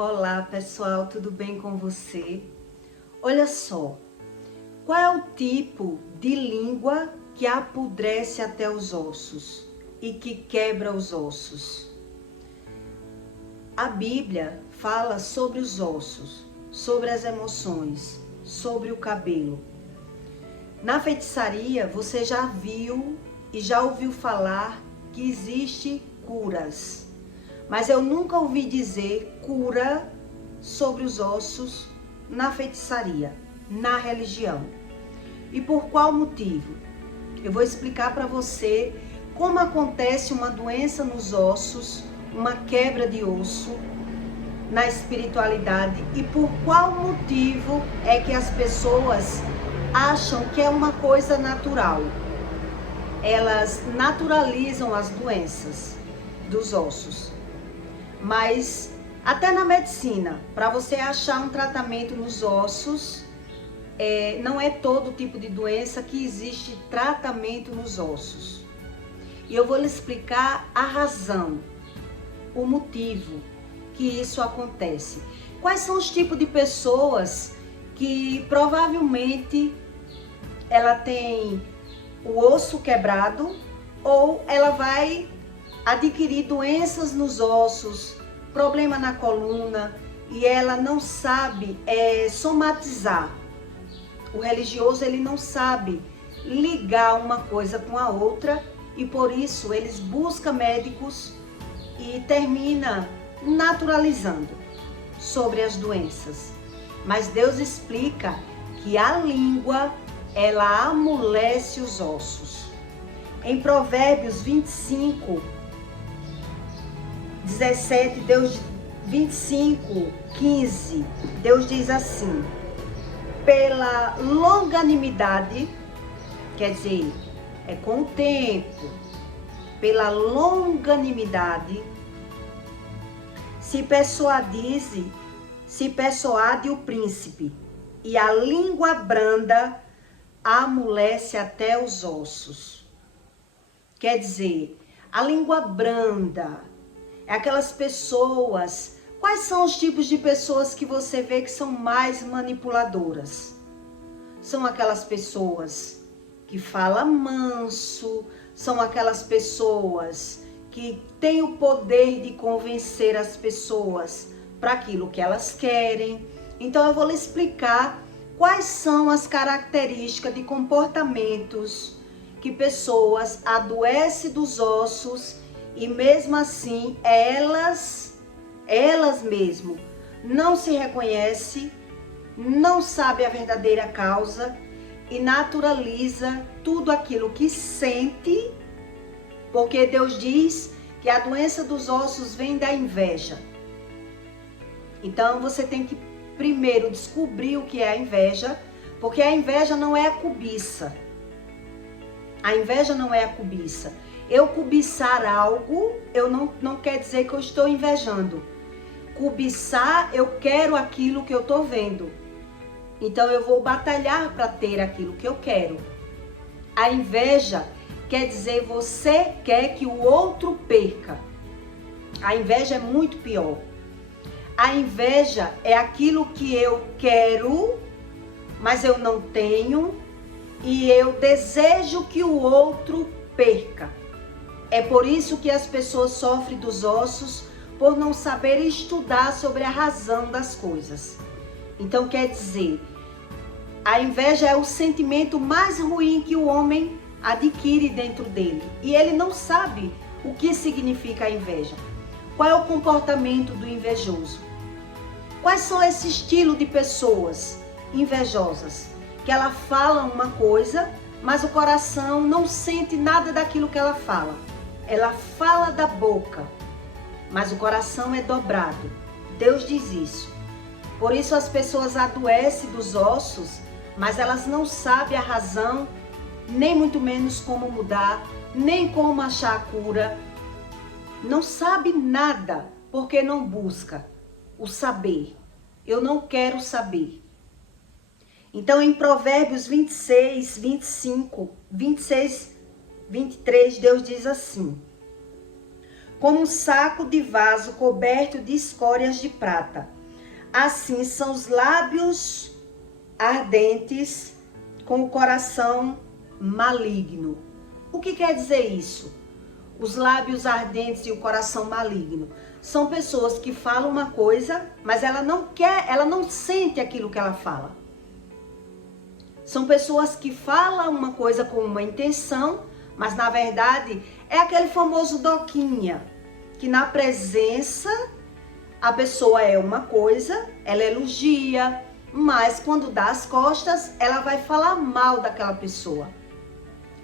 Olá pessoal, tudo bem com você? Olha só, qual é o tipo de língua que apodrece até os ossos e que quebra os ossos? A Bíblia fala sobre os ossos, sobre as emoções, sobre o cabelo. Na feitiçaria você já viu e já ouviu falar que existe curas. Mas eu nunca ouvi dizer cura sobre os ossos na feitiçaria, na religião. E por qual motivo? Eu vou explicar para você como acontece uma doença nos ossos, uma quebra de osso na espiritualidade e por qual motivo é que as pessoas acham que é uma coisa natural. Elas naturalizam as doenças dos ossos. Mas até na medicina, para você achar um tratamento nos ossos, não é todo tipo de doença que existe tratamento nos ossos. E eu vou lhe explicar a razão, o motivo que isso acontece. Quais são os tipos de pessoas que provavelmente ela tem o osso quebrado ou ela vai adquirir doenças nos ossos, problema na coluna e ela não sabe somatizar. O religioso ele não sabe ligar uma coisa com a outra e por isso eles buscam médicos e termina naturalizando sobre as doenças. Mas Deus explica que a língua ela amolece os ossos. Em Provérbios 25, 17, 25, 15, Deus diz assim: pela longanimidade, quer dizer, é com o tempo, pela longanimidade, se persuade o príncipe, e a língua branda amolece até os ossos. Quer dizer, a língua branda é aquelas pessoas. Quais são os tipos de pessoas que você vê que são mais manipuladoras? São aquelas pessoas que falam manso, são aquelas pessoas que têm o poder de convencer as pessoas para aquilo que elas querem. Então eu vou lhe explicar quais são as características de comportamentos que pessoas adoecem dos ossos e mesmo assim elas mesmo não se reconhecem, não sabem a verdadeira causa e naturaliza tudo aquilo que sente, porque Deus diz que a doença dos ossos vem da inveja. Então você tem que primeiro descobrir o que é a inveja, porque a inveja não é a cobiça. A inveja não é a cobiça. Eu cobiçar algo, eu não quer dizer que eu estou invejando. Cobiçar, eu quero aquilo que eu estou vendo. Então eu vou batalhar para ter aquilo que eu quero. A inveja quer dizer você quer que o outro perca. A inveja é muito pior. A inveja é aquilo que eu quero, mas eu não tenho e eu desejo que o outro perca. É por isso que as pessoas sofrem dos ossos, por não saber estudar sobre a razão das coisas. Então quer dizer, a inveja é o sentimento mais ruim que o homem adquire dentro dele. E ele não sabe o que significa a inveja. Qual é o comportamento do invejoso? Quais são esse estilo de pessoas invejosas? Que ela fala uma coisa, mas o coração não sente nada daquilo que ela fala. Ela fala da boca, mas o coração é dobrado. Deus diz isso. Por isso as pessoas adoecem dos ossos, mas elas não sabem a razão, nem muito menos como mudar, nem como achar a cura. Não sabe nada, porque não busca o saber. Eu não quero saber. Então em Provérbios 26, 25, 26, 23, Deus diz assim: como um saco de vaso coberto de escórias de prata. Assim são os lábios ardentes com o coração maligno. O que quer dizer isso? Os lábios ardentes e o coração maligno são pessoas que falam uma coisa, mas ela não sente aquilo que ela fala. São pessoas que falam uma coisa com uma intenção, mas na verdade é aquele famoso doquinha, que na presença a pessoa é uma coisa, ela elogia, mas quando dá as costas, ela vai falar mal daquela pessoa.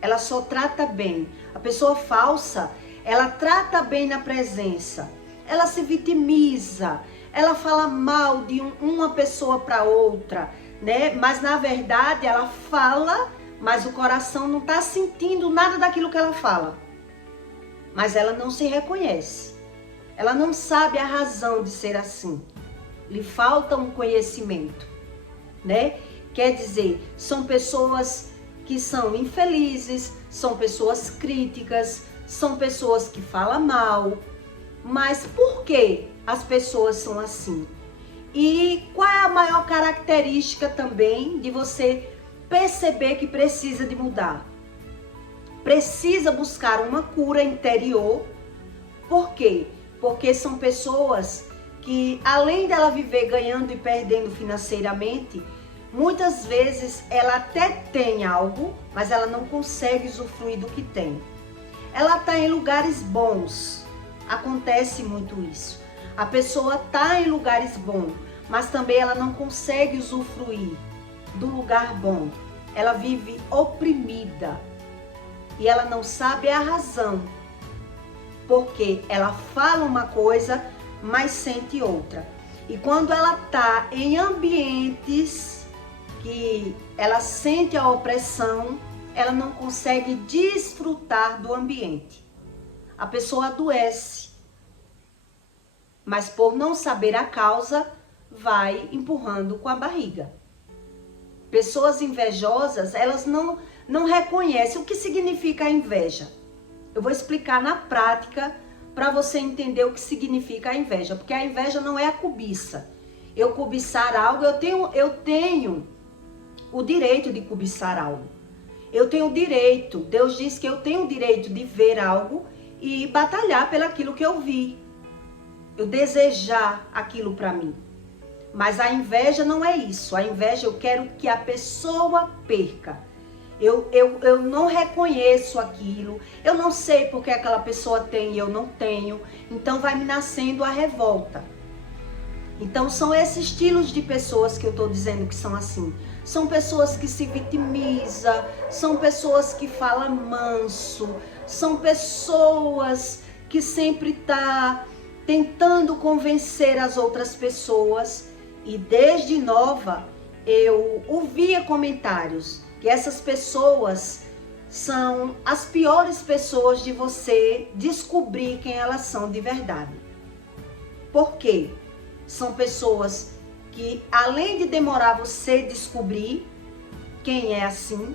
Ela só trata bem. A pessoa falsa, ela trata bem na presença. Ela se vitimiza, ela fala mal de uma pessoa para outra, né? Mas na verdade ela fala, mas o coração não está sentindo nada daquilo que ela fala. Mas ela não se reconhece. Ela não sabe a razão de ser assim. Lhe falta um conhecimento, né? Quer dizer, são pessoas que são infelizes, são pessoas críticas, são pessoas que falam mal. Mas por que as pessoas são assim? E qual é a maior característica também de você perceber que precisa de mudar? Precisa buscar uma cura interior. Por quê? Porque são pessoas que, além dela viver ganhando e perdendo financeiramente, muitas vezes ela até tem algo, mas ela não consegue usufruir do que tem. Ela está em lugares bons. Acontece muito isso. A pessoa está em lugares bons, mas também ela não consegue usufruir do lugar bom. Ela vive oprimida e ela não sabe a razão, porque ela fala uma coisa, mas sente outra. E quando ela está em ambientes que ela sente a opressão, ela não consegue desfrutar do ambiente. A pessoa adoece, mas por não saber a causa, vai empurrando com a barriga. Pessoas invejosas, elas não reconhecem o que significa a inveja. Eu vou explicar na prática para você entender o que significa a inveja, porque a inveja não é a cobiça. Eu cobiçar algo, eu tenho o direito de cobiçar algo. Eu tenho o direito, Deus diz que eu tenho o direito de ver algo e batalhar pelaquilo que eu vi. Eu desejar aquilo para mim. Mas a inveja não é isso. A inveja, eu quero que a pessoa perca. Eu não reconheço aquilo. Eu não sei porque aquela pessoa tem e eu não tenho. Então vai me nascendo a revolta. Então são esses estilos de pessoas que eu estou dizendo que são assim. São pessoas que se vitimizam, são pessoas que falam manso, são pessoas que sempre tá tentando convencer as outras pessoas. E desde nova eu ouvia comentários que essas pessoas são as piores pessoas de você descobrir quem elas são de verdade. Por quê? São pessoas que, além de demorar você descobrir quem é assim,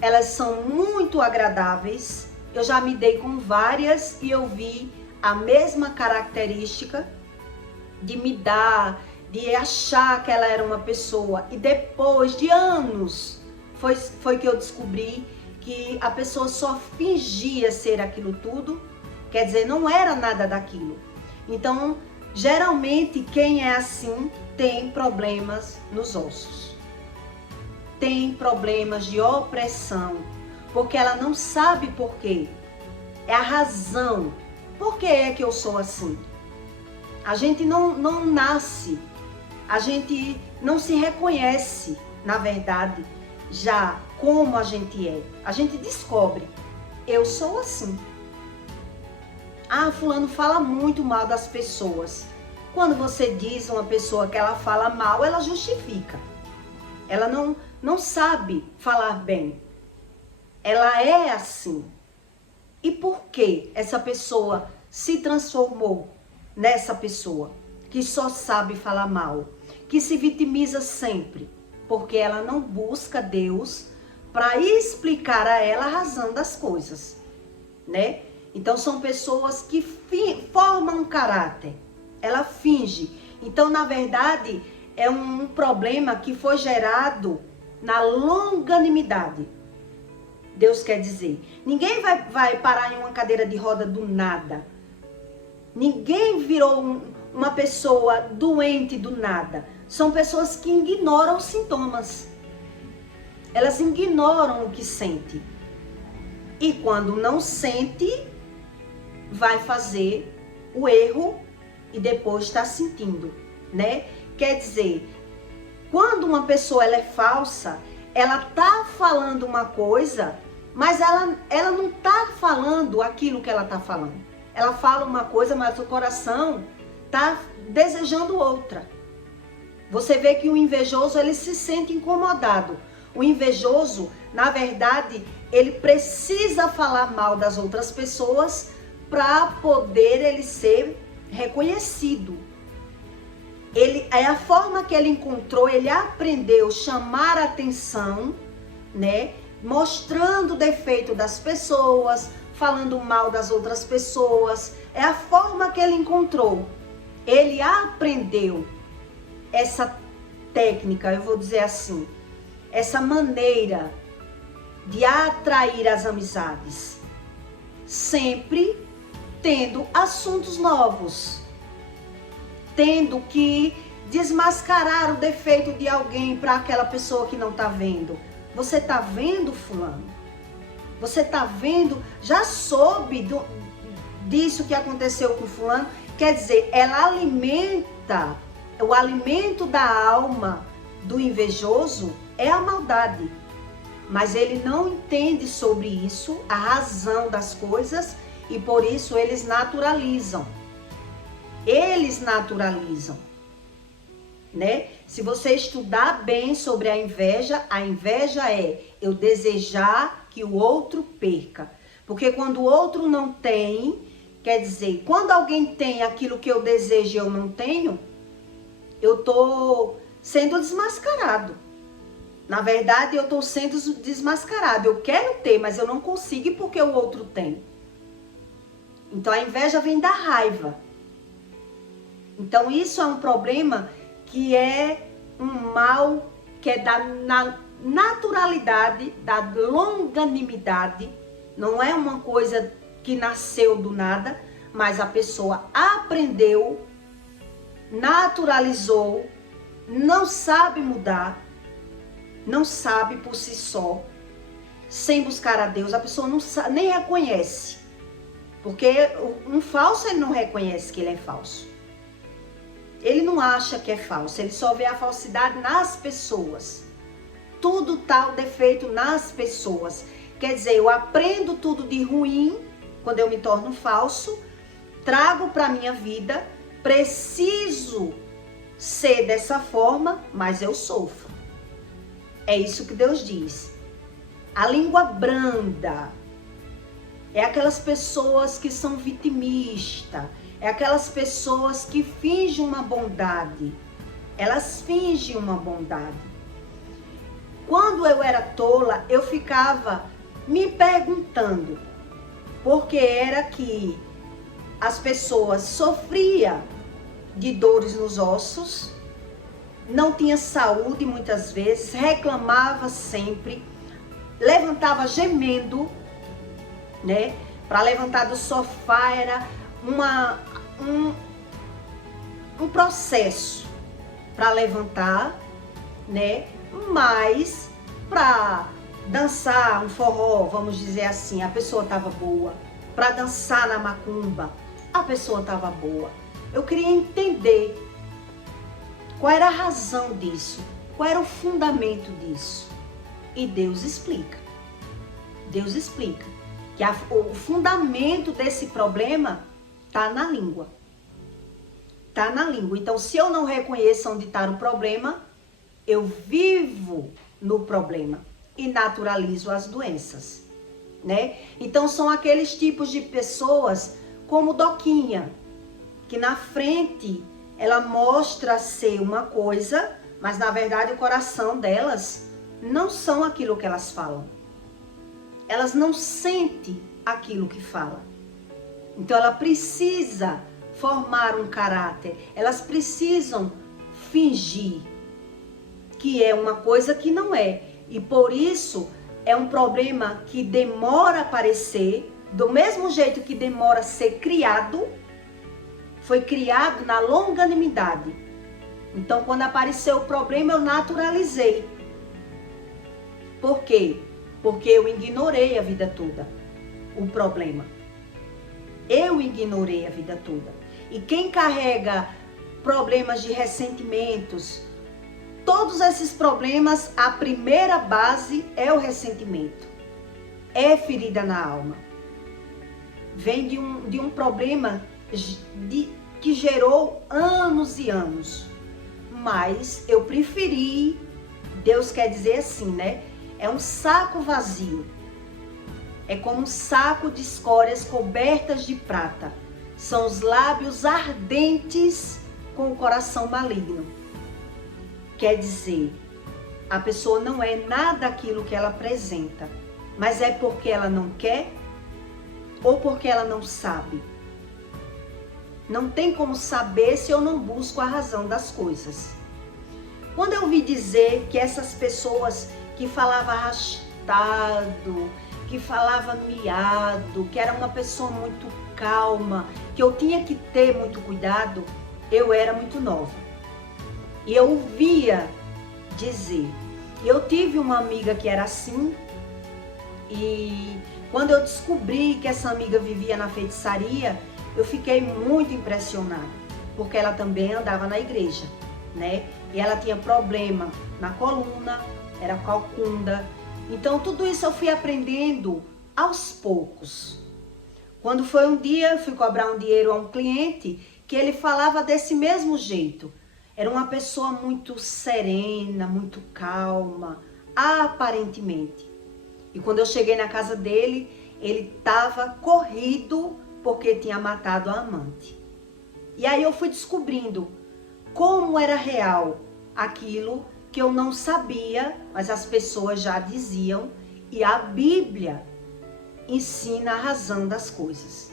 elas são muito agradáveis. Eu já me dei com várias e eu vi a mesma característica de me dar, de achar que ela era uma pessoa. E depois de anos, foi que eu descobri que a pessoa só fingia ser aquilo tudo. Quer dizer, não era nada daquilo. Então, geralmente, quem é assim tem problemas nos ossos. Tem problemas de opressão, porque ela não sabe por quê. É a razão. Por que é que eu sou assim? A gente não nasce, a gente não se reconhece, na verdade, já como a gente é. A gente descobre, eu sou assim. Ah, fulano fala muito mal das pessoas. Quando você diz uma pessoa que ela fala mal, ela justifica. Ela não sabe falar bem. Ela é assim. E por que essa pessoa se transformou nessa pessoa que só sabe falar mal, que se vitimiza sempre? Porque ela não busca Deus para explicar a ela a razão das coisas, né? Então são pessoas que formam um caráter. Ela finge. Então, na verdade, é um problema que foi gerado na longanimidade. Deus quer dizer, ninguém vai parar em uma cadeira de roda do nada. Ninguém virou uma pessoa doente do nada. São pessoas que ignoram os sintomas. Elas ignoram o que sente. E quando não sente, vai fazer o erro e depois está sentindo, né? Quer dizer, quando uma pessoa ela é falsa, ela tá falando uma coisa, mas ela não tá falando aquilo que ela tá falando. Ela fala uma coisa, mas o coração tá desejando outra. Você vê que o invejoso, ele se sente incomodado. O invejoso, na verdade, ele precisa falar mal das outras pessoas para poder ele ser reconhecido. É a forma que ele encontrou, ele aprendeu a chamar a atenção, né? Mostrando o defeito das pessoas, falando mal das outras pessoas. É a forma que ele encontrou. Ele aprendeu essa técnica, eu vou dizer assim, essa maneira de atrair as amizades, sempre tendo assuntos novos, tendo que desmascarar o defeito de alguém para aquela pessoa que não está vendo. Você está vendo, fulano? Você está vendo? Já soube disso que aconteceu com fulano? Quer dizer, ela alimenta, o alimento da alma do invejoso é a maldade. Mas ele não entende sobre isso, a razão das coisas, e por isso eles naturalizam. Eles naturalizam, né? Se você estudar bem sobre a inveja é eu desejar que o outro perca. Porque quando o outro não tem, quer dizer, quando alguém tem aquilo que eu desejo e eu não tenho, eu tô sendo desmascarado. Na verdade, eu tô sendo desmascarado. Eu quero ter, mas eu não consigo porque o outro tem. Então a inveja vem da raiva. Então isso é um problema que é um mal que é da naturalidade, da longanimidade. Não é uma coisa que nasceu do nada, mas a pessoa aprendeu, naturalizou, não sabe mudar, não sabe por si só, sem buscar a Deus. A pessoa não sabe, nem reconhece. Porque um falso, ele não reconhece que ele é falso. Ele não acha que é falso, ele só vê a falsidade nas pessoas. Tudo tá o defeito nas pessoas. Quer dizer, eu aprendo tudo de ruim quando eu me torno falso, trago para minha vida, preciso ser dessa forma, mas eu sofro. É isso que Deus diz. A língua branda é aquelas pessoas que são vitimistas, é aquelas pessoas que fingem uma bondade. Elas fingem uma bondade. Quando eu era tola, eu ficava me perguntando por que era que as pessoas sofriam de dores nos ossos, não tinha saúde muitas vezes, reclamava sempre, levantava gemendo, né? Para levantar do sofá era um processo para levantar, né? Mas para dançar um forró, vamos dizer assim, a pessoa estava boa. Para dançar na macumba, a pessoa estava boa. Eu queria entender qual era a razão disso, qual era o fundamento disso. E Deus explica. Deus explica que o fundamento desse problema está na língua. Está na língua. Então, se eu não reconheço onde está o problema, eu vivo no problema e naturalizo as doenças, né? Então, são aqueles tipos de pessoas como Doquinha, que na frente ela mostra ser uma coisa, mas na verdade o coração delas não são aquilo que elas falam. Elas não sentem aquilo que falam. Então ela precisa formar um caráter, elas precisam fingir que é uma coisa que não é. E por isso é um problema que demora a aparecer, do mesmo jeito que demora a ser criado, foi criado na longanimidade. Então quando apareceu o problema eu naturalizei. Por quê? Porque eu ignorei a vida toda o problema. Eu ignorei a vida toda. E quem carrega problemas de ressentimentos, todos esses problemas, a primeira base é o ressentimento. É ferida na alma. Vem de um problema que gerou anos e anos. Mas eu preferi, Deus quer dizer assim, né? É um saco vazio. É como um saco de escórias cobertas de prata. São os lábios ardentes com o coração maligno. Quer dizer, a pessoa não é nada aquilo que ela apresenta, mas é porque ela não quer ou porque ela não sabe. Não tem como saber se eu não busco a razão das coisas. Quando eu ouvi dizer que essas pessoas que falavam arrastado, que falava miado, que era uma pessoa muito calma, que eu tinha que ter muito cuidado, eu era muito nova. E eu ouvia dizer. Eu tive uma amiga que era assim, e quando eu descobri que essa amiga vivia na feitiçaria, eu fiquei muito impressionada, porque ela também andava na igreja, né? E ela tinha problema na coluna, era calcunda. Então tudo isso eu fui aprendendo aos poucos. Quando foi um dia, eu fui cobrar um dinheiro a um cliente que ele falava desse mesmo jeito. Era uma pessoa muito serena, muito calma, aparentemente. E quando eu cheguei na casa dele, ele estava corrido porque tinha matado a amante. E aí eu fui descobrindo como era real aquilo que eu não sabia, mas as pessoas já diziam, e a Bíblia ensina a razão das coisas.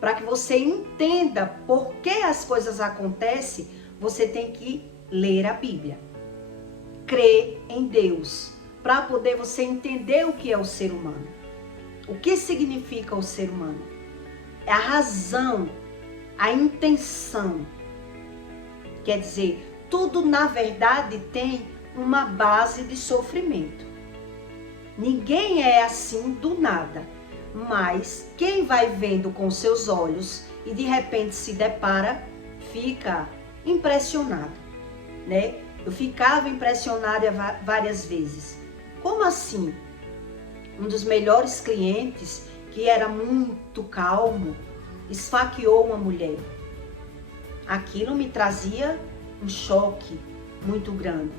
Para que você entenda por que as coisas acontecem, você tem que ler a Bíblia. Crer em Deus, para poder você entender o que é o ser humano. O que significa o ser humano? É a razão, a intenção. Quer dizer, tudo na verdade tem uma base de sofrimento. Ninguém é assim do nada, mas quem vai vendo com seus olhos e de repente se depara, fica impressionado, né? Eu ficava impressionada várias vezes. Como assim? Um dos melhores clientes, que era muito calmo, esfaqueou uma mulher. Aquilo me trazia um choque muito grande,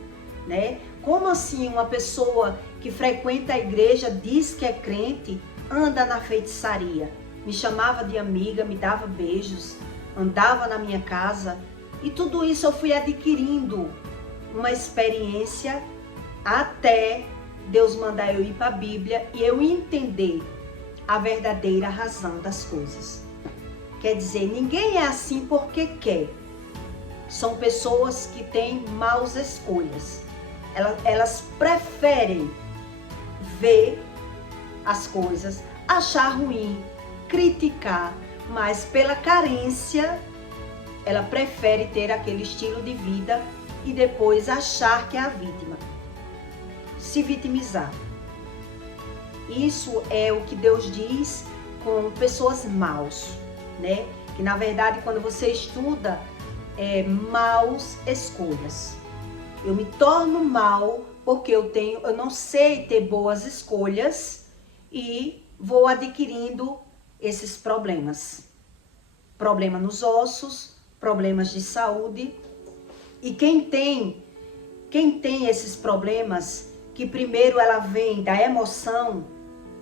né? Como assim uma pessoa que frequenta a igreja, diz que é crente, anda na feitiçaria? Me chamava de amiga, me dava beijos, andava na minha casa, e tudo isso eu fui adquirindo uma experiência até Deus mandar eu ir para a Bíblia e eu entender a verdadeira razão das coisas. Quer dizer, ninguém é assim porque quer. São pessoas que têm maus escolhas. Elas preferem ver as coisas, achar ruim, criticar, mas pela carência, ela prefere ter aquele estilo de vida e depois achar que é a vítima. Se vitimizar. Isso é o que Deus diz com pessoas maus, né? Que na verdade quando você estuda, maus escolhas. Eu me torno mal porque eu não sei ter boas escolhas e vou adquirindo esses problemas. Problema nos ossos, problemas de saúde. E quem tem esses problemas, que primeiro ela vem da emoção,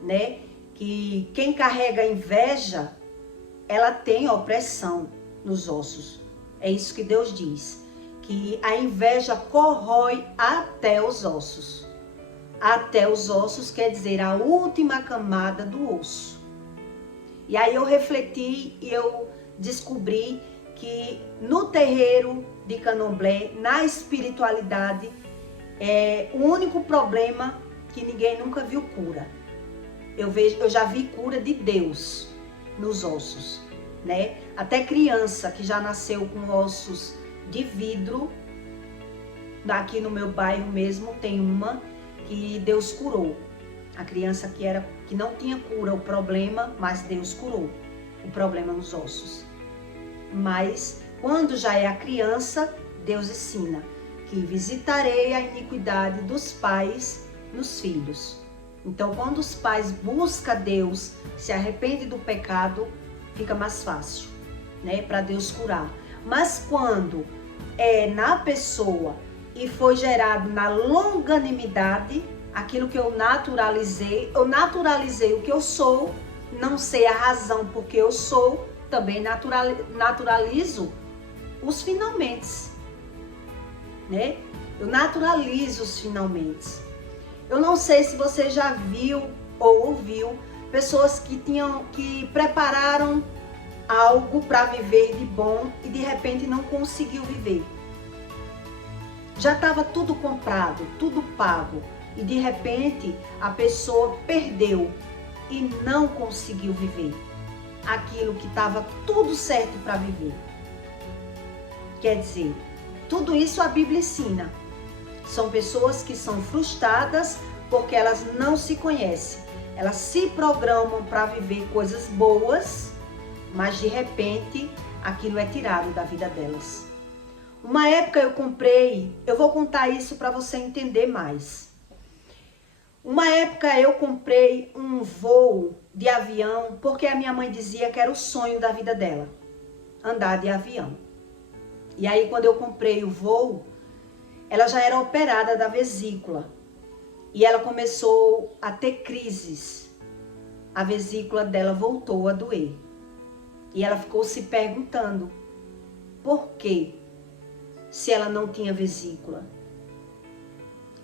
né? Que quem carrega inveja, ela tem opressão nos ossos. É isso que Deus diz, que a inveja corrói até os ossos. Até os ossos quer dizer a última camada do osso. E aí eu refleti e eu descobri que no terreiro de Candomblé, na espiritualidade, o único problema que ninguém nunca viu cura. Eu já vi cura de Deus nos ossos, né? Até criança que já nasceu com ossos de vidro, aqui no meu bairro mesmo tem uma que Deus curou. A criança que não tinha cura o problema, mas Deus curou o problema nos ossos. Mas quando já é a criança, Deus ensina que visitarei a iniquidade dos pais nos filhos. Então, quando os pais buscam Deus, se arrependem do pecado, fica mais fácil, né, para Deus curar. Mas quando é na pessoa e foi gerado na longanimidade, aquilo que eu naturalizei o que eu sou, não sei a razão porque eu sou, também naturalizo os finalmente, né? Eu naturalizo os finalmente. Eu não sei se você já viu ou ouviu pessoas que prepararam algo para viver de bom e de repente não conseguiu viver. Já estava tudo comprado, tudo pago e de repente a pessoa perdeu e não conseguiu viver aquilo que estava tudo certo para viver. Quer dizer, tudo isso a Bíblia ensina. São pessoas que são frustradas porque elas não se conhecem. Elas se programam para viver coisas boas, mas de repente aquilo é tirado da vida delas. Uma época eu vou contar isso para você entender mais. Uma época eu comprei um voo de avião porque a minha mãe dizia que era o sonho da vida dela, andar de avião. E aí quando eu comprei o voo, ela já era operada da vesícula e ela começou a ter crises. A vesícula dela voltou a doer e ela ficou se perguntando por quê, se ela não tinha vesícula.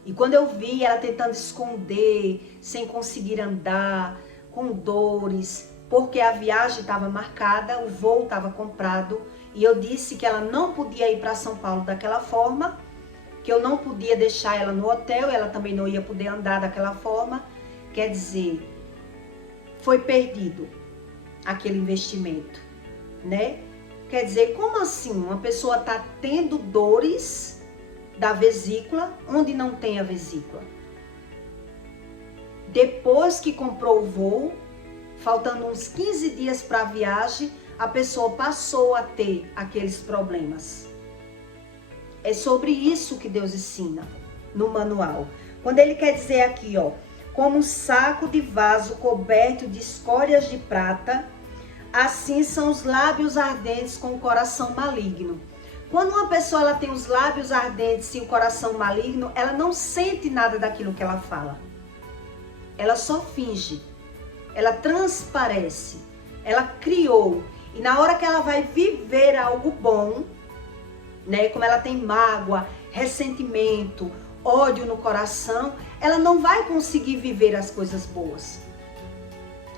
E quando eu vi ela tentando esconder, sem conseguir andar, com dores, porque a viagem estava marcada, o voo estava comprado, e eu disse que ela não podia ir para São Paulo daquela forma, que eu não podia deixar ela no hotel, ela também não ia poder andar daquela forma. Quer dizer, foi perdido aquele investimento, né? Quer dizer, como assim? Uma pessoa está tendo dores da vesícula, onde não tem a vesícula. Depois que comprou o voo, faltando uns 15 dias para a viagem, a pessoa passou a ter aqueles problemas. É sobre isso que Deus ensina no manual. Quando ele quer dizer aqui, ó, como um saco de vaso coberto de escórias de prata, assim são os lábios ardentes com o coração maligno. Quando uma pessoa ela tem os lábios ardentes e o coração maligno, ela não sente nada daquilo que ela fala. Ela só finge. Ela transparece. Ela criou. E na hora que ela vai viver algo bom, né, como ela tem mágoa, ressentimento, ódio no coração, ela não vai conseguir viver as coisas boas.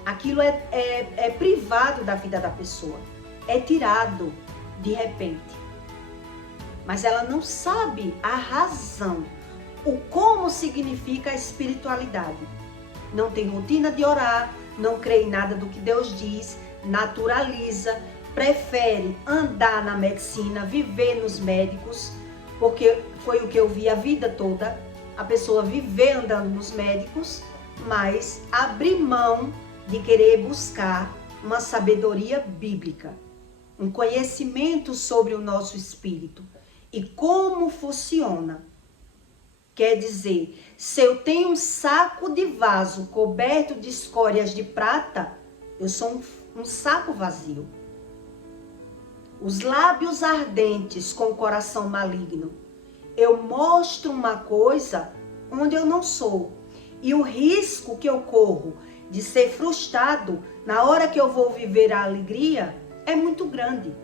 Aquilo é privado da vida da pessoa. É tirado de repente. Mas ela não sabe a razão, o como significa a espiritualidade. Não tem rotina de orar, não crê em nada do que Deus diz, naturaliza, prefere andar na medicina, viver nos médicos, porque foi o que eu vi a vida toda, a pessoa viver andando nos médicos, mas abrir mão de querer buscar uma sabedoria bíblica, um conhecimento sobre o nosso espírito. E como funciona? Quer dizer, se eu tenho um saco de vaso coberto de escórias de prata, eu sou um saco vazio. Os lábios ardentes com o coração maligno. Eu mostro uma coisa onde eu não sou. E o risco que eu corro de ser frustrado na hora que eu vou viver a alegria é muito grande.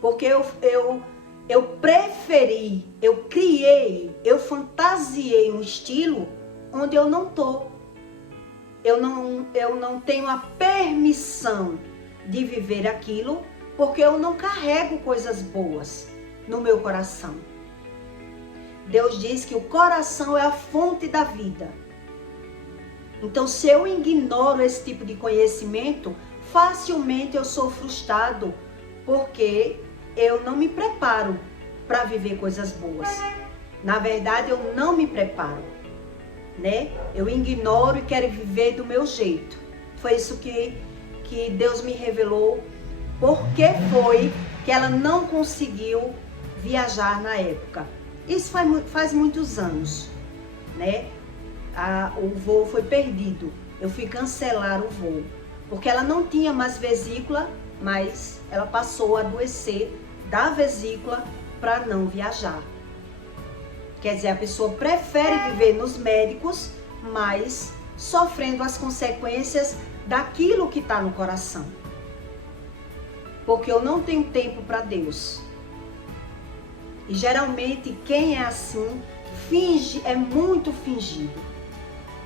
Porque eu preferi, eu criei, eu fantasiei um estilo onde eu não tô. eu não tenho a permissão de viver aquilo, porque eu não carrego coisas boas no meu coração. Deus diz que o coração é a fonte da vida. Então, se eu ignoro esse tipo de conhecimento, facilmente eu sou frustrado, porque eu não me preparo para viver coisas boas. Na verdade, eu não me preparo, né? Eu ignoro e quero viver do meu jeito. Foi isso que Deus me revelou. Por que foi que ela não conseguiu viajar na época? Isso faz muitos anos, né? O voo foi perdido. Eu fui cancelar o voo, porque ela não tinha mais vesícula, mas ela passou a adoecer da vesícula para não viajar. Quer dizer, a pessoa prefere viver nos médicos, mas sofrendo as consequências daquilo que está no coração. Porque eu não tenho tempo para Deus. E geralmente quem é assim, finge, é muito fingido.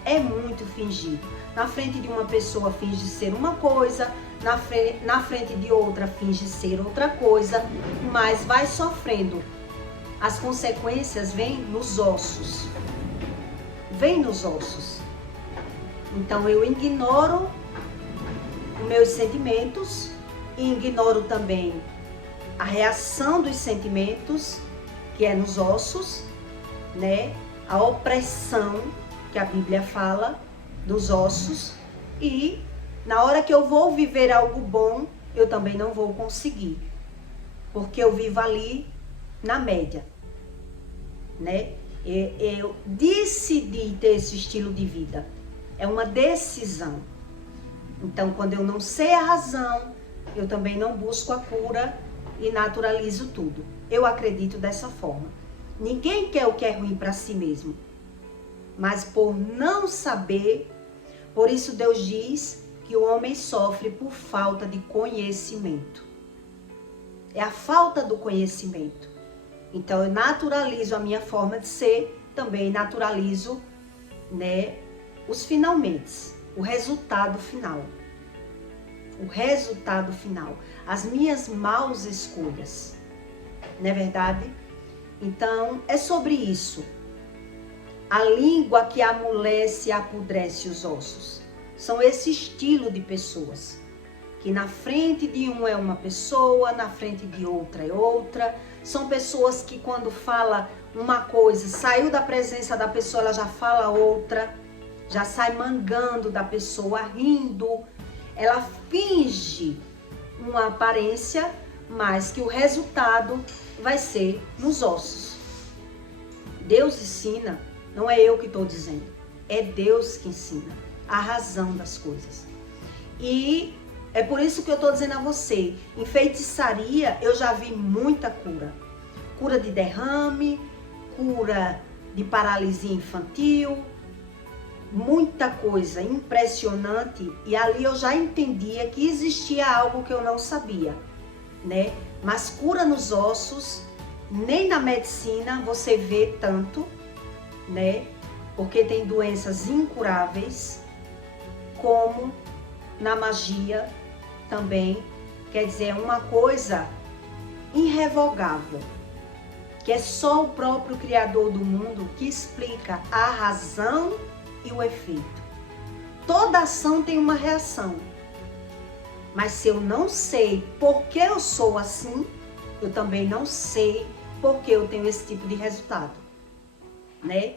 É muito fingido. Na frente de uma pessoa finge ser uma coisa, na frente de outra finge ser outra coisa, mas vai sofrendo. As consequências vêm nos ossos. Vêm nos ossos. Então eu ignoro os meus sentimentos, e ignoro também a reação dos sentimentos, que é nos ossos, né? A opressão que a Bíblia fala dos ossos, e na hora que eu vou viver algo bom, eu também não vou conseguir, porque eu vivo ali na média, né? Eu decidi ter esse estilo de vida, é uma decisão. Então, quando eu não sei a razão, eu também não busco a cura e naturalizo tudo. Eu acredito dessa forma. Ninguém quer o que é ruim para si mesmo. Mas por não saber, por isso Deus diz que o homem sofre por falta de conhecimento. É a falta do conhecimento. Então eu naturalizo a minha forma de ser, também naturalizo, né, os finalmente, o resultado final. O resultado final, as minhas maus escolhas, não é verdade? Então, é sobre isso. A língua que amolece e apodrece os ossos. São esse estilo de pessoas, que na frente de um é uma pessoa, na frente de outra é outra. São pessoas que quando fala uma coisa, saiu da presença da pessoa, ela já fala outra, já sai mangando da pessoa, rindo. Ela finge uma aparência, mas que o resultado vai ser nos ossos. Deus ensina, não é eu que estou dizendo, é Deus que ensina a razão das coisas. E é por isso que eu estou dizendo a você, em feitiçaria eu já vi muita cura. Cura de derrame, cura de paralisia infantil, muita coisa impressionante, e ali eu já entendia que existia algo que eu não sabia, né? Mas cura nos ossos, nem na medicina você vê tanto, né? Porque tem doenças incuráveis, como na magia também, quer dizer, é uma coisa irrevogável, que é só o próprio Criador do mundo que explica a razão e o efeito. Toda ação tem uma reação. Mas se eu não sei por que eu sou assim, eu também não sei por que eu tenho esse tipo de resultado, né?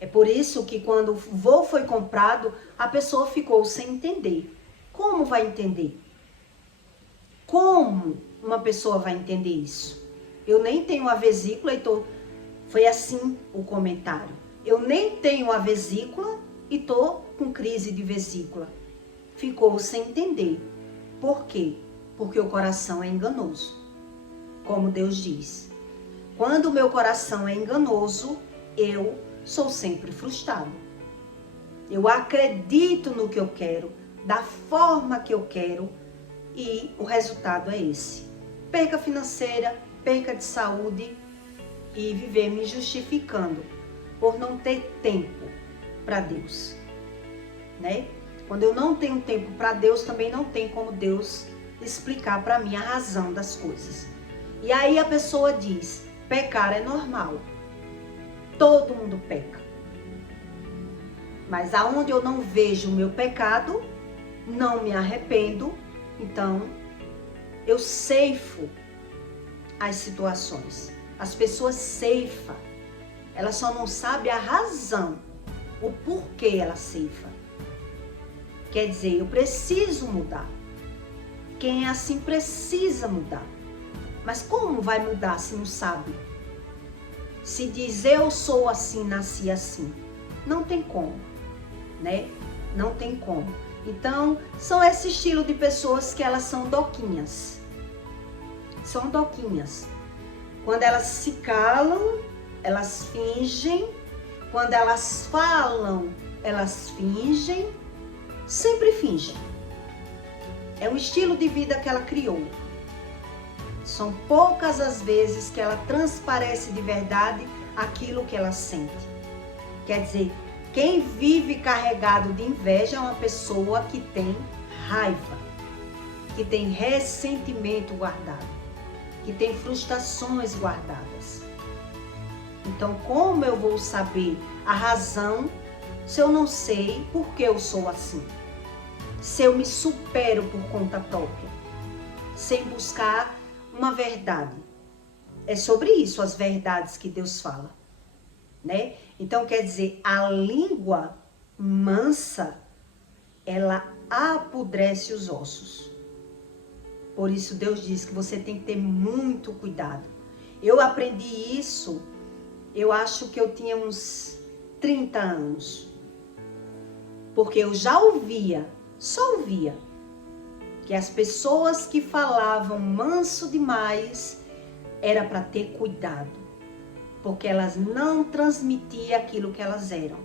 É por isso que quando o voo foi comprado, a pessoa ficou sem entender. Como vai entender? Como uma pessoa vai entender isso? Eu nem tenho a vesícula e tô... Foi assim o comentário. Eu nem tenho a vesícula e tô com crise de vesícula. Ficou sem entender. Por quê? Porque o coração é enganoso. Como Deus diz. Quando o meu coração é enganoso, eu sou sempre frustrado. Eu acredito no que eu quero, da forma que eu quero, e o resultado é esse. Perca financeira, perca de saúde e viver me justificando por não ter tempo para Deus. né? Quando eu não tenho tempo para Deus, também não tem como Deus explicar para mim a razão das coisas. E aí a pessoa diz, pecar é normal. Todo mundo peca. Mas aonde eu não vejo o meu pecado, não me arrependo, então eu ceifo as situações. As pessoas ceifam. Elas só não sabem a razão, o porquê ela ceifa. Quer dizer, eu preciso mudar. Quem é assim precisa mudar. Mas como vai mudar se não sabe? Se diz eu sou assim, nasci assim. Não tem como, né? Não tem como. Então, são esse estilo de pessoas que elas são doquinhas. São doquinhas. Quando elas se calam, elas fingem. Quando elas falam, elas fingem. Sempre fingem. É um estilo de vida que ela criou. São poucas as vezes que ela transparece de verdade aquilo que ela sente. Quer dizer, quem vive carregado de inveja é uma pessoa que tem raiva, que tem ressentimento guardado, que tem frustrações guardadas. Então, como eu vou saber a razão se eu não sei por que eu sou assim? Se eu me supero por conta própria, sem buscar uma verdade. É sobre isso as verdades que Deus fala, né? Então, quer dizer, a língua mansa, ela apodrece os ossos. Por isso Deus diz que você tem que ter muito cuidado. Eu aprendi isso, eu acho que eu tinha uns 30 anos. Porque eu já ouvia, só ouvia, que as pessoas que falavam manso demais era para ter cuidado. Porque elas não transmitiam aquilo que elas eram.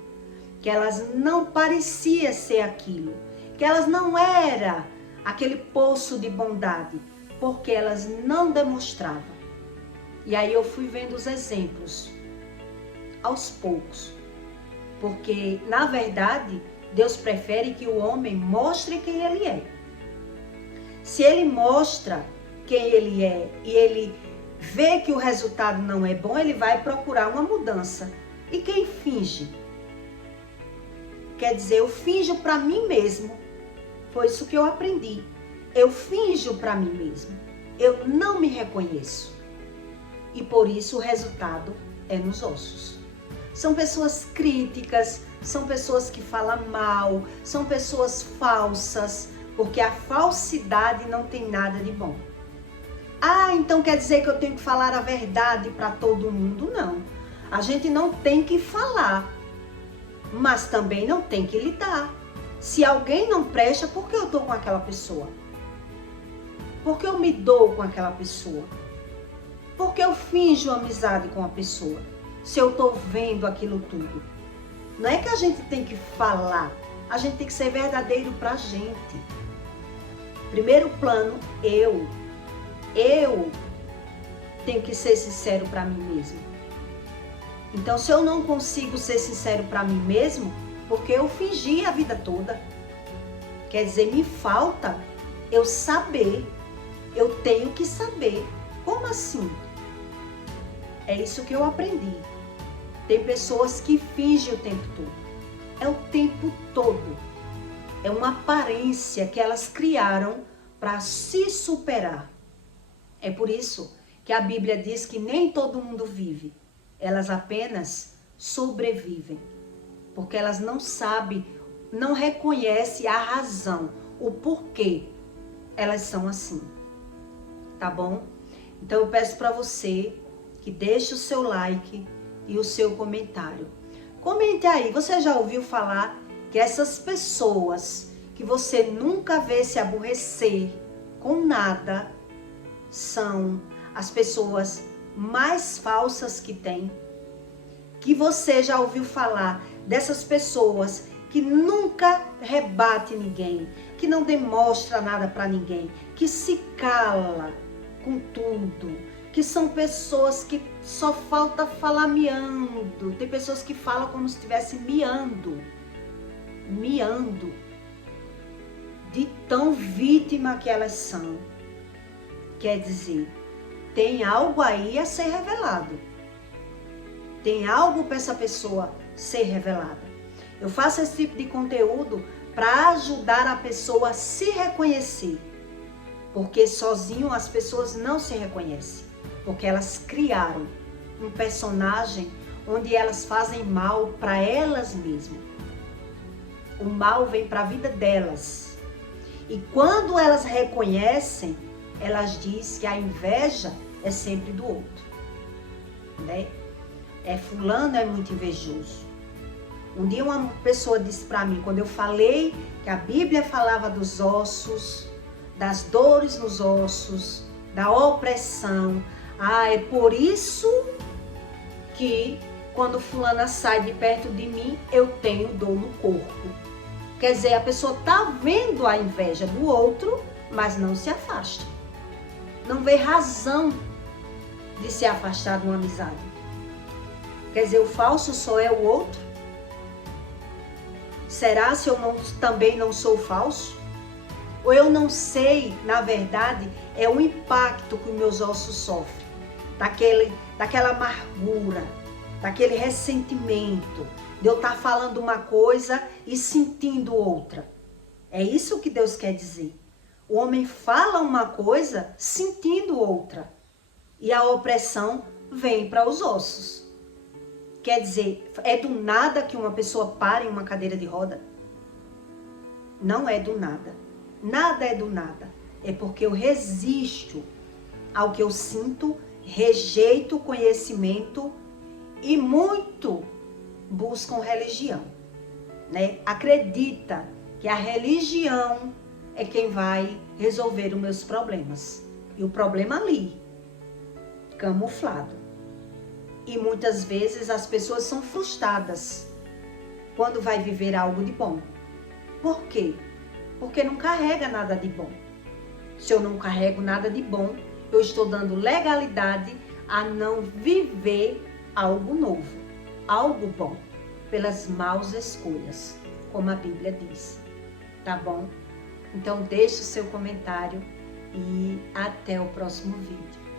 Que elas não pareciam ser aquilo. Que elas não eram aquele poço de bondade. Porque elas não demonstravam. E aí eu fui vendo os exemplos. Aos poucos. Porque, na verdade, Deus prefere que o homem mostre quem ele é. Se ele mostra quem ele é e ele vê que o resultado não é bom, ele vai procurar uma mudança. E quem finge? Quer dizer, eu finjo para mim mesmo. Foi isso que eu aprendi. Eu finjo para mim mesmo. Eu não me reconheço. E por isso o resultado é nos ossos. São pessoas críticas, são pessoas que falam mal, são pessoas falsas, porque a falsidade não tem nada de bom. Ah, então quer dizer que eu tenho que falar a verdade para todo mundo? Não. A gente não tem que falar, mas também não tem que lidar. Se alguém não presta, por que eu estou com aquela pessoa? Por que eu me dou com aquela pessoa? Por que eu finjo amizade com a pessoa? Se eu estou vendo aquilo tudo. Não é que a gente tem que falar, a gente tem que ser verdadeiro pra gente. Primeiro plano, eu tenho que ser sincero pra mim mesmo. Então, se eu não consigo ser sincero pra mim mesmo, porque eu fingi a vida toda. Quer dizer, me falta eu saber, eu tenho que saber. Como assim? É isso que eu aprendi. Tem pessoas que fingem o tempo todo. É o tempo todo. É uma aparência que elas criaram para se superar. É por isso que a Bíblia diz que nem todo mundo vive. Elas apenas sobrevivem. Porque elas não sabem, não reconhecem a razão, o porquê elas são assim. Tá bom? Então eu peço para você que deixe o seu like e o seu comentário. Comente aí, você já ouviu falar que essas pessoas que você nunca vê se aborrecer com nada são as pessoas mais falsas que tem? Que você já ouviu falar dessas pessoas que nunca rebate ninguém, que não demonstra nada para ninguém, que se cala com tudo, que são pessoas que só falta falar miando. Tem pessoas que falam como se estivesse miando, miando de tão vítima que elas são. Quer dizer, tem algo aí a ser revelado. Tem algo para essa pessoa ser revelada. Eu faço esse tipo de conteúdo para ajudar a pessoa a se reconhecer. Porque sozinho as pessoas não se reconhecem. Porque elas criaram um personagem onde elas fazem mal para elas mesmas. O mal vem para a vida delas. E quando elas reconhecem, elas dizem que a inveja é sempre do outro. Né? Fulano é muito invejoso. Um dia uma pessoa disse para mim, quando eu falei que a Bíblia falava dos ossos, das dores nos ossos, da opressão. É por isso que quando fulana sai de perto de mim, eu tenho dor no corpo. Quer dizer, a pessoa está vendo a inveja do outro, mas não se afasta. Não vê razão de se afastar de uma amizade. Quer dizer, o falso só é o outro? Será se eu também não sou falso? Ou eu não sei, na verdade, é o impacto que os meus ossos sofrem. Daquela amargura, daquele ressentimento, de eu estar falando uma coisa e sentindo outra. É isso que Deus quer dizer. O homem fala uma coisa sentindo outra. E a opressão vem para os ossos. Quer dizer, é do nada que uma pessoa para em uma cadeira de roda? Não é do nada. Nada é do nada. É porque eu resisto ao que eu sinto, rejeito o conhecimento e muito buscam religião. Né? Acredita que a religião é quem vai resolver os meus problemas. E o problema ali, camuflado. E muitas vezes as pessoas são frustradas quando vai viver algo de bom. Por quê? Porque não carrega nada de bom. Se eu não carrego nada de bom, eu estou dando legalidade a não viver algo novo, algo bom, pelas maus escolhas, como a Bíblia diz. Tá bom? Então deixe o seu comentário e até o próximo vídeo.